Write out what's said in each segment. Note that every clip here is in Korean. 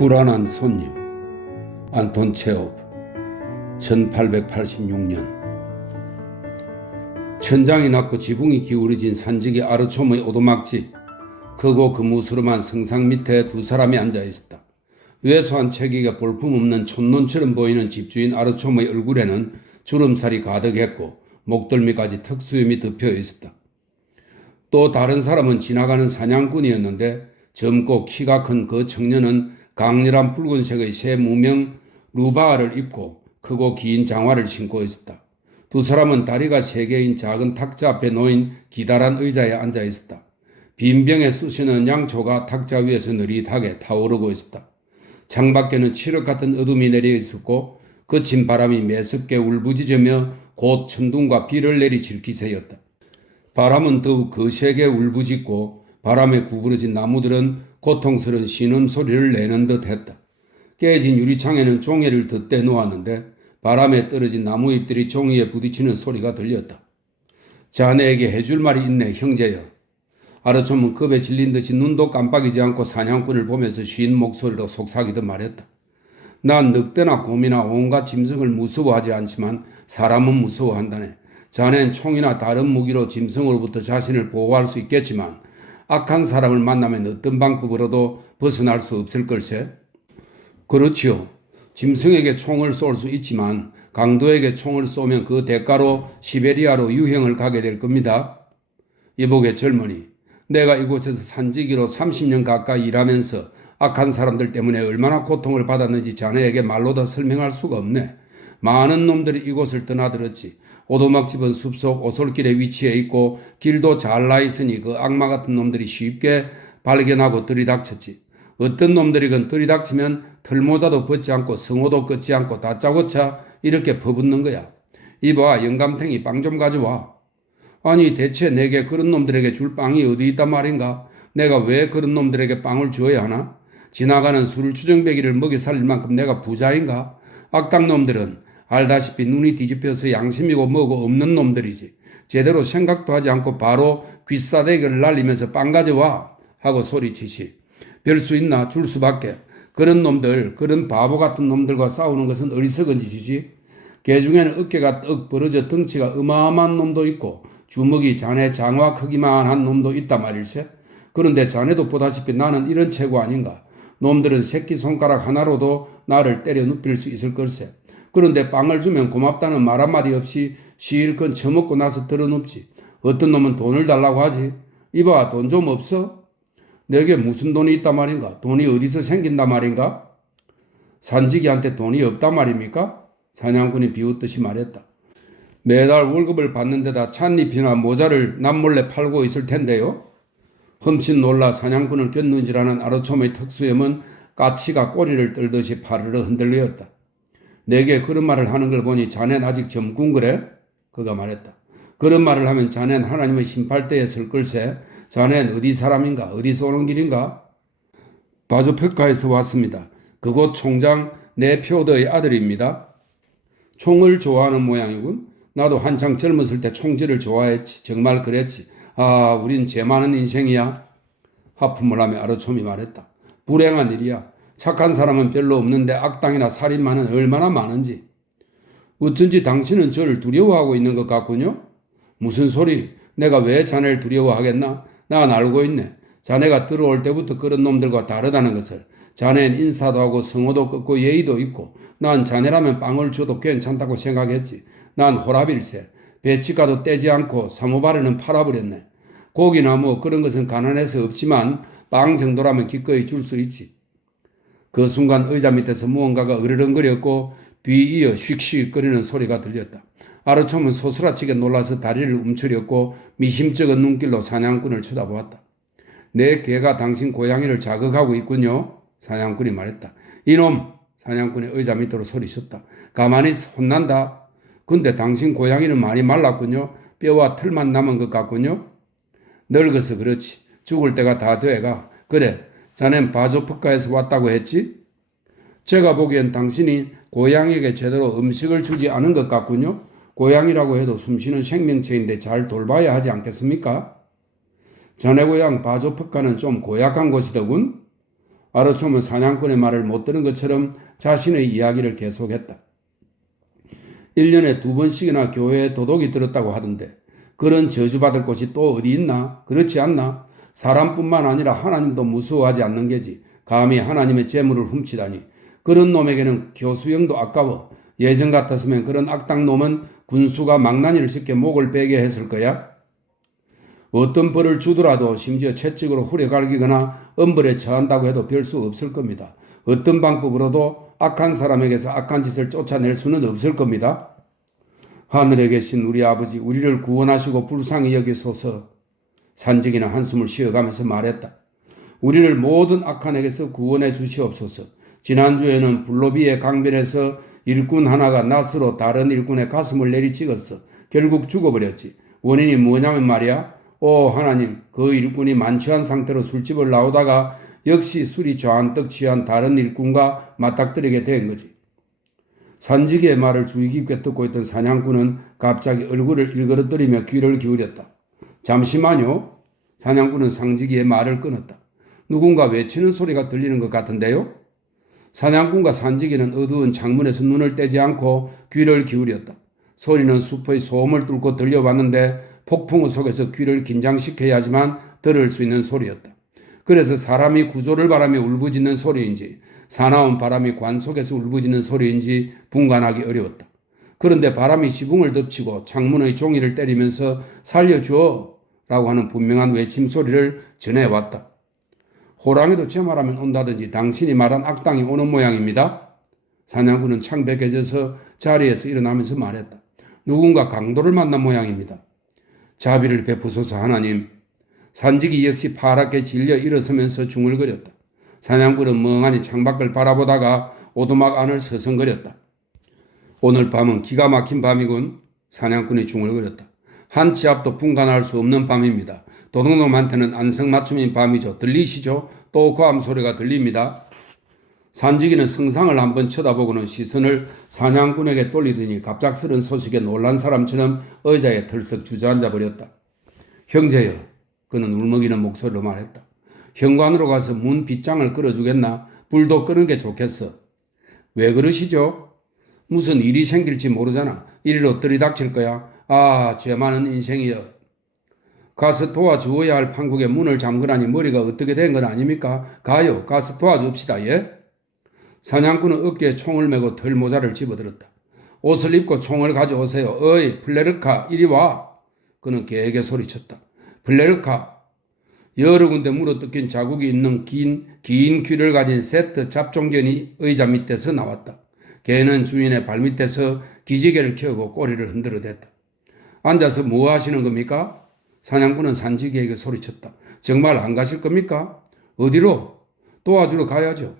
불안한 손님 안톤 체홉 1886년 천장이 낮고 지붕이 기울어진 산지기 아르초모의 오두막집 크고 그무스름한 성상 밑에 두 사람이 앉아 있었다. 왜소한 체기가 볼품없는 촌논처럼 보이는 집주인 아르초모의 얼굴에는 주름살이 가득했고 목덜미까지 턱수염이 덮여 있었다. 또 다른 사람은 지나가는 사냥꾼이었는데 젊고 키가 큰 그 청년은 강렬한 붉은색의 새 무명 루바를 입고 크고 긴 장화를 신고 있었다. 두 사람은 다리가 세 개인 작은 탁자 앞에 놓인 기다란 의자에 앉아 있었다. 빈 병에 쑤시는 양초가 탁자 위에서 느릿하게 타오르고 있었다. 창밖에는 칠흑 같은 어둠이 내려 있었고 거친 바람이 매섭게 울부짖으며 곧 천둥과 비를 내리칠 기세였다. 바람은 더욱 거세게 울부짖고 바람에 구부러진 나무들은 고통스러운 신음 소리를 내는 듯 했다. 깨진 유리창에는 종이를 덧대 놓았는데 바람에 떨어진 나무 잎들이 종이에 부딪히는 소리가 들렸다. 자네에게 해줄 말이 있네, 형제여. 아르초문 겁에 질린 듯이 눈도 깜빡이지 않고 사냥꾼을 보면서 쉰 목소리로 속삭이듯 말했다. 난 늑대나 곰이나 온갖 짐승을 무서워하지 않지만 사람은 무서워한다네. 자넨 총이나 다른 무기로 짐승으로부터 자신을 보호할 수 있겠지만 악한 사람을 만나면 어떤 방법으로도 벗어날 수 없을 걸세. 그렇지요. 짐승에게 총을 쏠 수 있지만 강도에게 총을 쏘면 그 대가로 시베리아로 유형을 가게 될 겁니다. 이복의 젊은이, 내가 이곳에서 산지기로 30년 가까이 일하면서 악한 사람들 때문에 얼마나 고통을 받았는지 자네에게 말로 다 설명할 수가 없네. 많은 놈들이 이곳을 떠나들었지. 오도막집은 숲속 오솔길에 위치해 있고 길도 잘 나 있으니 그 악마 같은 놈들이 쉽게 발견하고 들이닥쳤지. 어떤 놈들이건 들이닥치면 털모자도 벗지 않고 성호도 긋지 않고 다짜고짜 이렇게 퍼붓는 거야. 이봐 영감탱이 빵 좀 가져와. 아니 대체 내게 그런 놈들에게 줄 빵이 어디 있단 말인가? 내가 왜 그런 놈들에게 빵을 주어야 하나? 지나가는 술 추정배기를 먹여 살릴 만큼 내가 부자인가? 악당 놈들은 알다시피 눈이 뒤집혀서 양심이고 뭐고 없는 놈들이지. 제대로 생각도 하지 않고 바로 귀싸대기를 날리면서 빵 가져와 하고 소리치시. 별 수 있나 줄 수밖에. 그런 놈들, 그런 바보 같은 놈들과 싸우는 것은 어리석은 짓이지. 개 중에는 어깨가 떡 벌어져 덩치가 어마어마한 놈도 있고 주먹이 자네 장화 크기만 한 놈도 있단 말일세. 그런데 자네도 보다시피 나는 이런 체구 아닌가. 놈들은 새끼 손가락 하나로도 나를 때려 눕힐 수 있을 걸세. 그런데 빵을 주면 고맙다는 말 한마디 없이 실컷 처먹고 나서 들어눕지. 어떤 놈은 돈을 달라고 하지. 이봐, 돈 좀 없어? 내게 무슨 돈이 있단 말인가? 돈이 어디서 생긴단 말인가? 산지기한테 돈이 없단 말입니까? 사냥꾼이 비웃듯이 말했다. 매달 월급을 받는 데다 찻잎이나 모자를 남몰래 팔고 있을 텐데요. 흠칫 놀라 사냥꾼을 꼈는지라는 아르초의 턱수염은 까치가 꼬리를 떨듯이 파르르 흔들렸다. 내게 그런 말을 하는 걸 보니 자넨 아직 젊군 그래? 그가 말했다. 그런 말을 하면 자넨 하나님의 심팔대에 설 걸세. 자넨 어디 사람인가? 어디서 오는 길인가? 바주페카에서 왔습니다. 그곳 총장 네표더의 아들입니다. 총을 좋아하는 모양이군. 나도 한창 젊었을 때 총질을 좋아했지. 정말 그랬지. 아, 우린 죄 많은 인생이야. 하품을 하며 아르초미 말했다. 불행한 일이야. 착한 사람은 별로 없는데 악당이나 살인마는 얼마나 많은지. 어쩐지 당신은 저를 두려워하고 있는 것 같군요. 무슨 소리? 내가 왜 자네를 두려워하겠나? 난 알고 있네. 자네가 들어올 때부터 그런 놈들과 다르다는 것을. 자네는 인사도 하고 성호도 끊고 예의도 있고 난 자네라면 빵을 줘도 괜찮다고 생각했지. 난 호랍일세. 배치가도 떼지 않고 사모발에는 팔아버렸네. 고기나 뭐 그런 것은 가난해서 없지만 빵 정도라면 기꺼이 줄 수 있지. 그 순간 의자 밑에서 무언가가 으르렁거렸고 뒤이어 슉슉거리는 소리가 들렸다. 아르초은 소스라치게 놀라서 다리를 움츠렸고 미심쩍은 눈길로 사냥꾼을 쳐다보았다. 내 개가 당신 고양이를 자극하고 있군요. 사냥꾼이 말했다. 이놈! 사냥꾼이 의자 밑으로 소리쳤다. 가만히 혼난다. 근데 당신 고양이는 많이 말랐군요. 뼈와 털만 남은 것 같군요. 늙어서 그렇지. 죽을 때가 다 돼가. 그래, 자넨 바조프카에서 왔다고 했지? 제가 보기엔 당신이 고양이에게 제대로 음식을 주지 않은 것 같군요. 고양이라고 해도 숨쉬는 생명체인데 잘 돌봐야 하지 않겠습니까? 자네 고향 바조프카는 좀 고약한 곳이더군. 아르초는 사냥꾼의 말을 못 들은 것처럼 자신의 이야기를 계속했다. 1년에 두 번씩이나 교회에 도둑이 들었다고 하던데 그런 저주받을 곳이 또 어디 있나? 그렇지 않나? 사람뿐만 아니라 하나님도 무서워하지 않는 게지. 감히 하나님의 재물을 훔치다니. 그런 놈에게는 교수형도 아까워. 예전 같았으면 그런 악당 놈은 군수가 망나니를 쉽게 목을 베게 했을 거야. 어떤 벌을 주더라도 심지어 채찍으로 후려갈기거나 엄벌에 처한다고 해도 별 수 없을 겁니다. 어떤 방법으로도 악한 사람에게서 악한 짓을 쫓아낼 수는 없을 겁니다. 하늘에 계신 우리 아버지, 우리를 구원하시고 불쌍히 여기소서 산적이나 한숨을 쉬어가면서 말했다. 우리를 모든 악한 에게서 구원해 주시옵소서. 지난주에는 블로비의 강변에서 일꾼 하나가 낫으로 다른 일꾼의 가슴을 내리찍었어. 결국 죽어버렸지. 원인이 뭐냐면 말이야. 오 하나님, 그 일꾼이 만취한 상태로 술집을 나오다가 역시 술이 저한떡 취한 다른 일꾼과 맞닥뜨리게 된 거지. 산지기의 말을 주의 깊게 듣고 있던 사냥꾼은 갑자기 얼굴을 일그러뜨리며 귀를 기울였다. 잠시만요. 사냥꾼은 상지기의 말을 끊었다. 누군가 외치는 소리가 들리는 것 같은데요? 사냥꾼과 산지기는 어두운 창문에서 눈을 떼지 않고 귀를 기울였다. 소리는 숲의 소음을 뚫고 들려왔는데 폭풍우 속에서 귀를 긴장시켜야지만 들을 수 있는 소리였다. 그래서 사람이 구조를 바라며 울부짖는 소리인지 사나운 바람이 관 속에서 울부짖는 소리인지 분간하기 어려웠다. 그런데 바람이 지붕을 덮치고 창문의 종이를 때리면서 살려주어 라고 하는 분명한 외침 소리를 전해왔다. 호랑이도 제 말하면 온다든지 당신이 말한 악당이 오는 모양입니다. 사냥꾼은 창백해져서 자리에서 일어나면서 말했다. 누군가 강도를 만난 모양입니다. 자비를 베푸소서 하나님. 산지기 역시 파랗게 질려 일어서면서 중얼거렸다. 사냥꾼은 멍하니 창밖을 바라보다가 오두막 안을 서성거렸다. 오늘 밤은 기가 막힌 밤이군. 사냥꾼이 중얼거렸다. 한 치 앞도 분간할 수 없는 밤입니다. 도둑놈한테는 안성맞춤인 밤이죠. 들리시죠? 또 고함 소리가 들립니다. 산지기는 성상을 한번 쳐다보고는 시선을 사냥꾼에게 돌리더니 갑작스런 소식에 놀란 사람처럼 의자에 털썩 주저앉아 버렸다. 형제여, 그는 울먹이는 목소리로 말했다. 현관으로 가서 문 빗장을 끌어주겠나? 불도 끄는 게 좋겠어. 왜 그러시죠? 무슨 일이 생길지 모르잖아. 이리로 들이닥칠 거야. 아, 죄 많은 인생이여. 가서 도와주어야 할 판국에 문을 잠그라니 머리가 어떻게 된 건 아닙니까? 가요. 가서 도와줍시다. 예? 사냥꾼은 어깨에 총을 메고 털모자를 집어들었다. 옷을 입고 총을 가져오세요. 어이, 플레르카, 이리 와. 그는 개에게 소리쳤다. 플레르카. 여러 군데 물어뜯긴 자국이 있는 긴, 긴 귀를 가진 세트 잡종견이 의자 밑에서 나왔다. 개는 주인의 발밑에서 기지개를 켜고 꼬리를 흔들어 댔다. 앉아서 뭐 하시는 겁니까? 사냥꾼은 산지기에게 소리쳤다. 정말 안 가실 겁니까? 어디로? 도와주러 가야죠.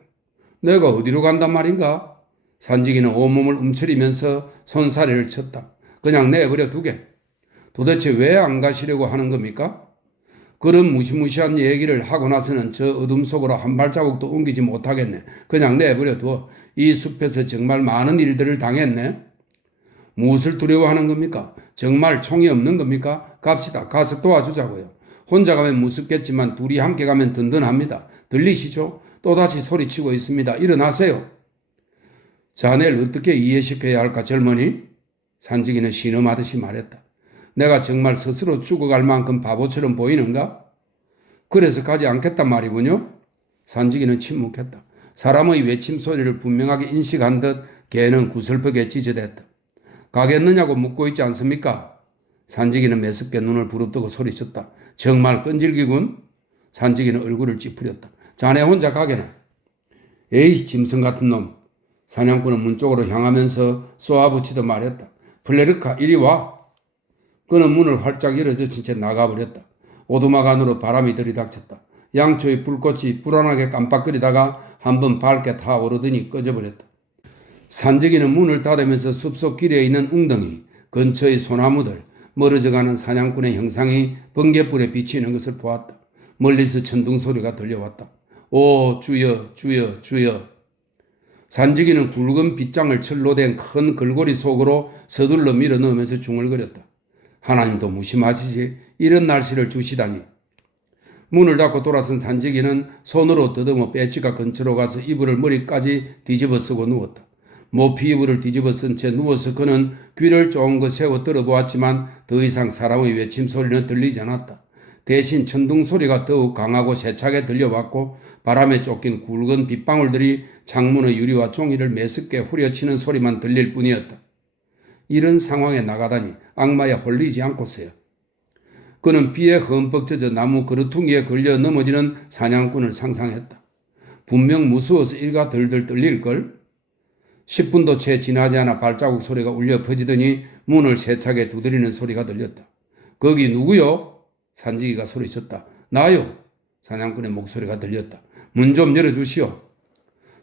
내가 어디로 간단 말인가? 산지기는 온몸을 움츠리면서 손사래를 쳤다. 그냥 내버려 두게. 도대체 왜 안 가시려고 하는 겁니까? 그런 무시무시한 얘기를 하고 나서는 저 어둠 속으로 한 발자국도 옮기지 못하겠네. 그냥 내버려 두어. 이 숲에서 정말 많은 일들을 당했네. 무엇을 두려워하는 겁니까? 정말 총이 없는 겁니까? 갑시다. 가서 도와주자고요. 혼자 가면 무섭겠지만 둘이 함께 가면 든든합니다. 들리시죠? 또다시 소리치고 있습니다. 일어나세요. 자네를 어떻게 이해시켜야 할까 젊은이? 산지기는 신음하듯이 말했다. 내가 정말 스스로 죽어갈 만큼 바보처럼 보이는가? 그래서 가지 않겠단 말이군요. 산지기는 침묵했다. 사람의 외침 소리를 분명하게 인식한 듯 개는 구슬프게 찢어댔다. 가겠느냐고 묻고 있지 않습니까? 산지기는 매섭게 눈을 부릅뜨고 소리쳤다. 정말 끈질기군. 산지기는 얼굴을 찌푸렸다. 자네 혼자 가게나. 에이 짐승 같은 놈. 사냥꾼은 문 쪽으로 향하면서 쏘아붙이듯 말했다. 플레르카 이리 와. 그는 문을 활짝 열어젖힌 채 나가버렸다. 오두막 안으로 바람이 들이닥쳤다. 양초의 불꽃이 불안하게 깜빡거리다가 한 번 밝게 타오르더니 꺼져버렸다. 산적이는 문을 닫으면서 숲속 길에 있는 웅덩이, 근처의 소나무들, 멀어져가는 사냥꾼의 형상이 번개불에 비치는 것을 보았다. 멀리서 천둥 소리가 들려왔다. 오 주여 주여 주여 산지기는 굵은 빗장을 철로 된 큰 걸고리 속으로 서둘러 밀어 넣으면서 중얼거렸다. 하나님도 무심하시지 이런 날씨를 주시다니. 문을 닫고 돌아선 산지기는 손으로 더듬어 배지가 근처로 가서 이불을 머리까지 뒤집어 쓰고 누웠다. 모피 이불을 뒤집어 쓴 채 누워서 그는 귀를 쫑긋 세워 들어보았지만 더 이상 사람의 외침 소리는 들리지 않았다. 대신 천둥 소리가 더욱 강하고 세차게 들려왔고 바람에 쫓긴 굵은 빗방울들이 창문의 유리와 종이를 매섭게 후려치는 소리만 들릴 뿐이었다. 이런 상황에 나가다니 악마에 홀리지 않고서야. 그는 비에 흠뻑 젖어 나무 그루퉁이에 걸려 넘어지는 사냥꾼을 상상했다. 분명 무서워서 일가 덜덜 떨릴걸? 10분도 채 지나지 않아 발자국 소리가 울려 퍼지더니 문을 세차게 두드리는 소리가 들렸다. 거기 누구요? 산지기가 소리쳤다. 나요. 사냥꾼의 목소리가 들렸다. 문 좀 열어주시오.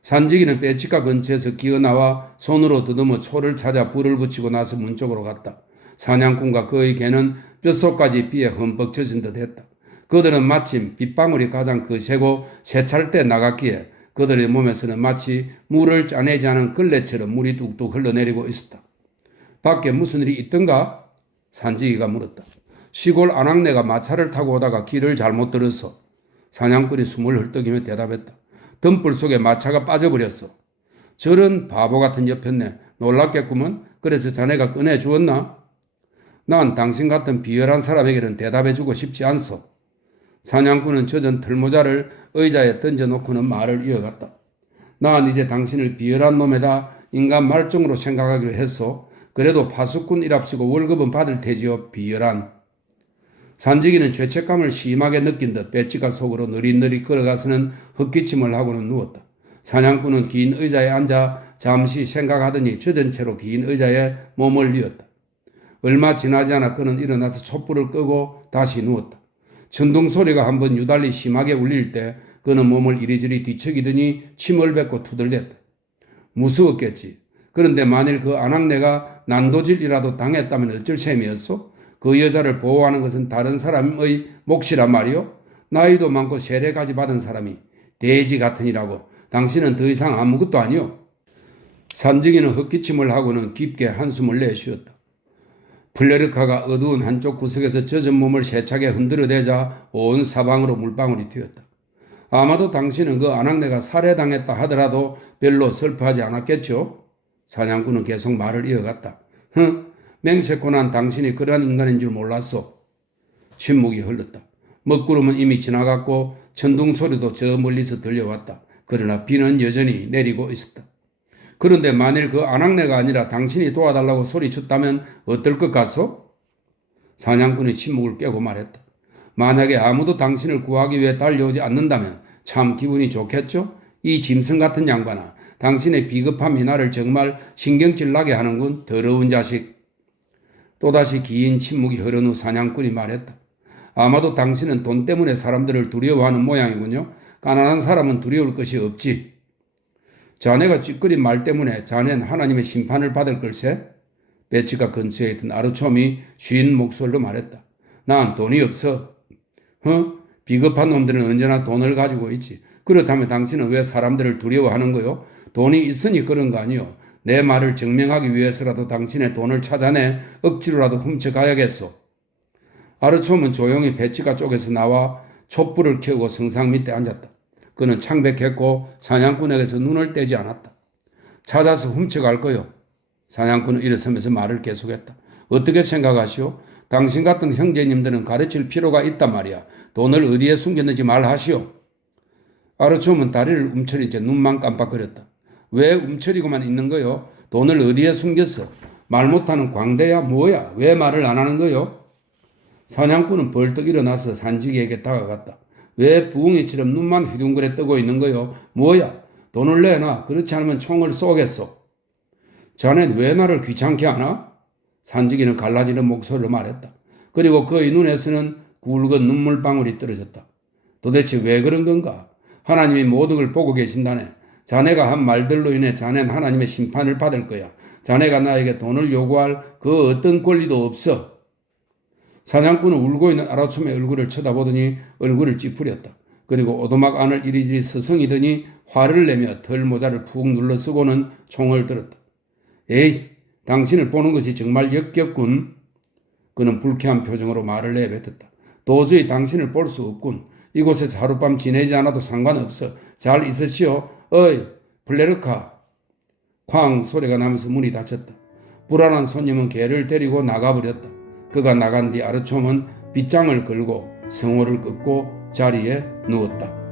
산지기는 배치가 근처에서 기어나와 손으로 더듬어 초를 찾아 불을 붙이고 나서 문 쪽으로 갔다. 사냥꾼과 그의 개는 뼛속까지 비에 흠뻑 젖은 듯 했다. 그들은 마침 빗방울이 가장 거세고 세찰 때 나갔기에 그들의 몸에서는 마치 물을 짜내지 않은 걸레처럼 물이 뚝뚝 흘러내리고 있었다. 밖에 무슨 일이 있던가? 산지기가 물었다. 시골 안악내가 마차를 타고 오다가 길을 잘못 들어서 사냥꾼이 숨을 헐떡이며 대답했다. 덤불 속에 마차가 빠져버렸어. 저런 바보 같은 여편네 놀랍겠구먼. 그래서 자네가 꺼내 주었나? 난 당신 같은 비열한 사람에게는 대답해주고 싶지 않소. 사냥꾼은 젖은 털모자를 의자에 던져놓고는 말을 이어갔다. 난 이제 당신을 비열한 놈에다 인간 말종으로 생각하기로 했소. 그래도 파수꾼 일합시고 월급은 받을 테지요. 비열한. 산지기는 죄책감을 심하게 느낀 듯 배지가 속으로 느릿느릿 걸어가서는 헛기침을 하고는 누웠다. 사냥꾼은 긴 의자에 앉아 잠시 생각하더니 젖은 채로 긴 의자에 몸을 뉘었다. 얼마 지나지 않아 그는 일어나서 촛불을 끄고 다시 누웠다. 천둥 소리가 한번 유달리 심하게 울릴 때 그는 몸을 이리저리 뒤척이더니 침을 뱉고 투덜댔다. 무서웠겠지. 그런데 만일 그 안악내가 난도질이라도 당했다면 어쩔 셈이었소? 그 여자를 보호하는 것은 다른 사람의 몫이란 말이요? 나이도 많고 세례까지 받은 사람이 돼지 같으니라고 당신은 더 이상 아무것도 아니요. 산증이는 헛기침을 하고는 깊게 한숨을 내쉬었다. 플레르카가 어두운 한쪽 구석에서 젖은 몸을 세차게 흔들어대자 온 사방으로 물방울이 튀었다. 아마도 당신은 그 안악내가 살해당했다 하더라도 별로 슬퍼하지 않았겠죠? 사냥꾼은 계속 말을 이어갔다. 흥, 맹세코 난 당신이 그러한 인간인 줄 몰랐어. 침묵이 흘렀다. 먹구름은 이미 지나갔고 천둥 소리도 저 멀리서 들려왔다. 그러나 비는 여전히 내리고 있었다. 그런데 만일 그 안악내가 아니라 당신이 도와달라고 소리쳤다면 어떨 것 같소? 사냥꾼이 침묵을 깨고 말했다. 만약에 아무도 당신을 구하기 위해 달려오지 않는다면 참 기분이 좋겠죠? 이 짐승 같은 양반아, 당신의 비겁함이 나를 정말 신경질 나게 하는군, 더러운 자식. 또다시 긴 침묵이 흐른 후 사냥꾼이 말했다. 아마도 당신은 돈 때문에 사람들을 두려워하는 모양이군요. 가난한 사람은 두려울 것이 없지. 자네가 찌끄린 말 때문에 자네는 하나님의 심판을 받을 걸세? 베치가 근처에 있던 아르초미 쉰 목소리로 말했다. 난 돈이 없어. 어? 비겁한 놈들은 언제나 돈을 가지고 있지. 그렇다면 당신은 왜 사람들을 두려워하는 거요? 돈이 있으니 그런 거 아니요. 내 말을 증명하기 위해서라도 당신의 돈을 찾아내 억지로라도 훔쳐가야겠소. 아르초은 조용히 배치가 쪽에서 나와 촛불을 켜고 성상 밑에 앉았다. 그는 창백했고 사냥꾼에게서 눈을 떼지 않았다. 찾아서 훔쳐갈 거요. 사냥꾼은 일어서면서 말을 계속했다. 어떻게 생각하시오? 당신 같은 형제님들은 가르칠 필요가 있단 말이야. 돈을 어디에 숨겼는지 말하시오. 아르초은 다리를 움츠리자 눈만 깜빡거렸다. 왜 움츠리고만 있는 거요? 돈을 어디에 숨겼어? 말 못하는 광대야 뭐야? 왜 말을 안 하는 거요? 사냥꾼은 벌떡 일어나서 산지기에게 다가갔다. 왜 부엉이처럼 눈만 휘둥그레 뜨고 있는 거요? 뭐야? 돈을 내놔. 그렇지 않으면 총을 쏘겠어. 자넨 왜 나를 귀찮게 하나? 산지기는 갈라지는 목소리로 말했다. 그리고 그의 눈에서는 굵은 눈물방울이 떨어졌다. 도대체 왜 그런 건가? 하나님이 모든 걸 보고 계신다네. 자네가 한 말들로 인해 자넨 하나님의 심판을 받을 거야. 자네가 나에게 돈을 요구할 그 어떤 권리도 없어. 사냥꾼은 울고 있는 아라춤의 얼굴을 쳐다보더니 얼굴을 찌푸렸다. 그리고 오도막 안을 이리저리 서성이더니 화를 내며 덜 모자를 푹 눌러 쓰고는 총을 들었다. 에이, 당신을 보는 것이 정말 역겹군. 그는 불쾌한 표정으로 말을 내뱉었다. 도저히 당신을 볼 수 없군. 이곳에서 하룻밤 지내지 않아도 상관없어. 잘 있으시오. 어이, 블레르카. 쾅 소리가 나면서 문이 닫혔다. 불안한 손님은 개를 데리고 나가버렸다. 그가 나간 뒤 아르총은 빗장을 걸고 성호를 끄고 자리에 누웠다.